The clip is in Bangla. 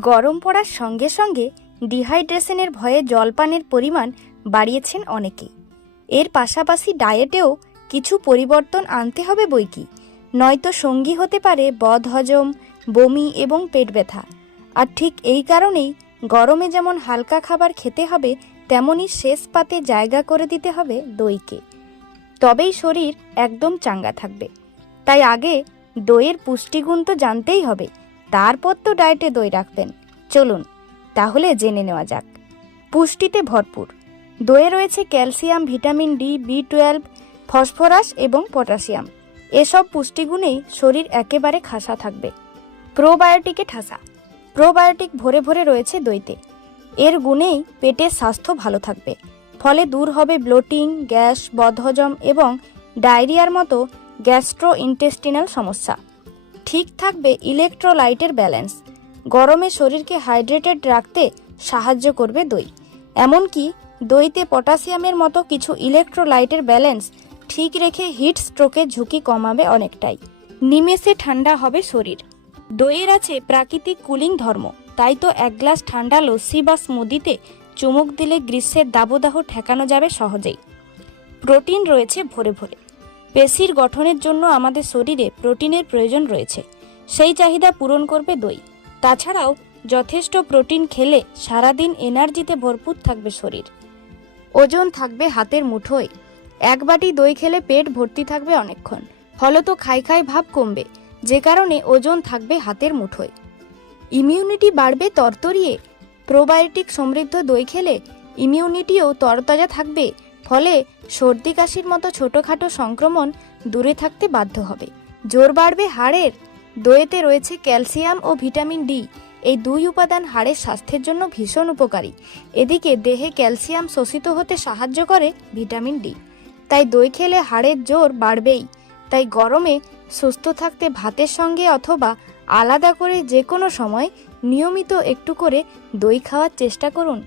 গরম পড়ার সঙ্গে সঙ্গে ডিহাইড্রেশনের ভয়ে জলপানের পরিমাণ বাড়িয়েছেন অনেকেই। এর পাশাপাশি ডায়েটেও কিছু পরিবর্তন আনতে হবে বৈকি, নয়তো সঙ্গী হতে পারে বদহজম, বমি এবং পেট ব্যথা। আর ঠিক এই কারণেই গরমে যেমন হালকা খাবার খেতে হবে, তেমনই শেষ পাতে জায়গা করে দিতে হবে দইকে। তবেই শরীর একদম চাঙ্গা থাকবে। তাই আগে দইয়ের পুষ্টিগুণ তো জানতেই হবে, তারপর তো ডায়েটে দই রাখবেন। চলুন তাহলে জেনে নেওয়া যাক। পুষ্টিতে ভরপুর দইয়ে রয়েছে ক্যালসিয়াম, ভিটামিন ডি, বি12, ফসফরাস এবং পটাশিয়াম। এসব পুষ্টিগুণেই শরীর একেবারে খাসা থাকবে। প্রোবায়োটিকে ঠাসা। প্রোবায়োটিক ভরে ভরে রয়েছে দইতে। এর গুণেই পেটের স্বাস্থ্য ভালো থাকবে। ফলে দূর হবে ব্লোটিং, গ্যাস, বদহজম এবং ডায়রিয়ার মতো গ্যাস্ট্রোইন্টেস্টিনাল সমস্যা। ঠিক থাকবে ইলেকট্রোলাইটের ব্যালেন্স। গরমে শরীরকে হাইড্রেটেড রাখতে সাহায্য করবে দই। এমনকি দইতে পটাশিয়ামের মতো কিছু ইলেকট্রোলাইটের ব্যালেন্স ঠিক রেখে হিট স্ট্রোকের ঝুঁকি কমাবে অনেকটাই। নিমেষে ঠান্ডা হবে শরীর। দইয়ের আছে প্রাকৃতিক কুলিং ধর্ম। তাই তো এক গ্লাস ঠান্ডা লস্যি বা স্মুদিতে চুমুক দিলে গ্রীষ্মের দাবদাহ ঠেকানো যাবে সহজেই। প্রোটিন রয়েছে ভরে ভরে। পেশির গঠনের জন্য আমাদের শরীরে প্রোটিনের প্রয়োজন রয়েছে। সেই চাহিদা পূরণ করবে দই। তাছাড়াও যথেষ্ট প্রোটিন খেলে সারাদিন এনার্জিতে ভরপুর থাকবে শরীর। ওজন থাকবে হাতের মুঠোয়। এক বাটি দই খেলে পেট ভর্তি থাকবে অনেকক্ষণ। ফলত খাই খাই ভাব কমবে, যে কারণে ওজন থাকবে হাতের মুঠোয়। ইমিউনিটি বাড়বে তরতরিয়ে। প্রোবায়োটিক সমৃদ্ধ দই খেলে ইমিউনিটিও তরতাজা থাকবে। ফলে সর্দি কাশির মতো ছোটোখাটো সংক্রমণ দূরে থাকতে বাধ্য হবে। জোর বাড়বে হাড়ের। দইয়েতে রয়েছে ক্যালসিয়াম ও ভিটামিন ডি। এই দুই উপাদান হাড়ের স্বাস্থ্যের জন্য ভীষণ উপকারী। এদিকে দেহে ক্যালসিয়াম শোষিত হতে সাহায্য করে ভিটামিন ডি। তাই দই খেলে হাড়ের জোর বাড়বেই। তাই গরমে সুস্থ থাকতে ভাতের সঙ্গে অথবা আলাদা করে যে কোনো সময় নিয়মিত একটু করে দই খাওয়ার চেষ্টা করুন।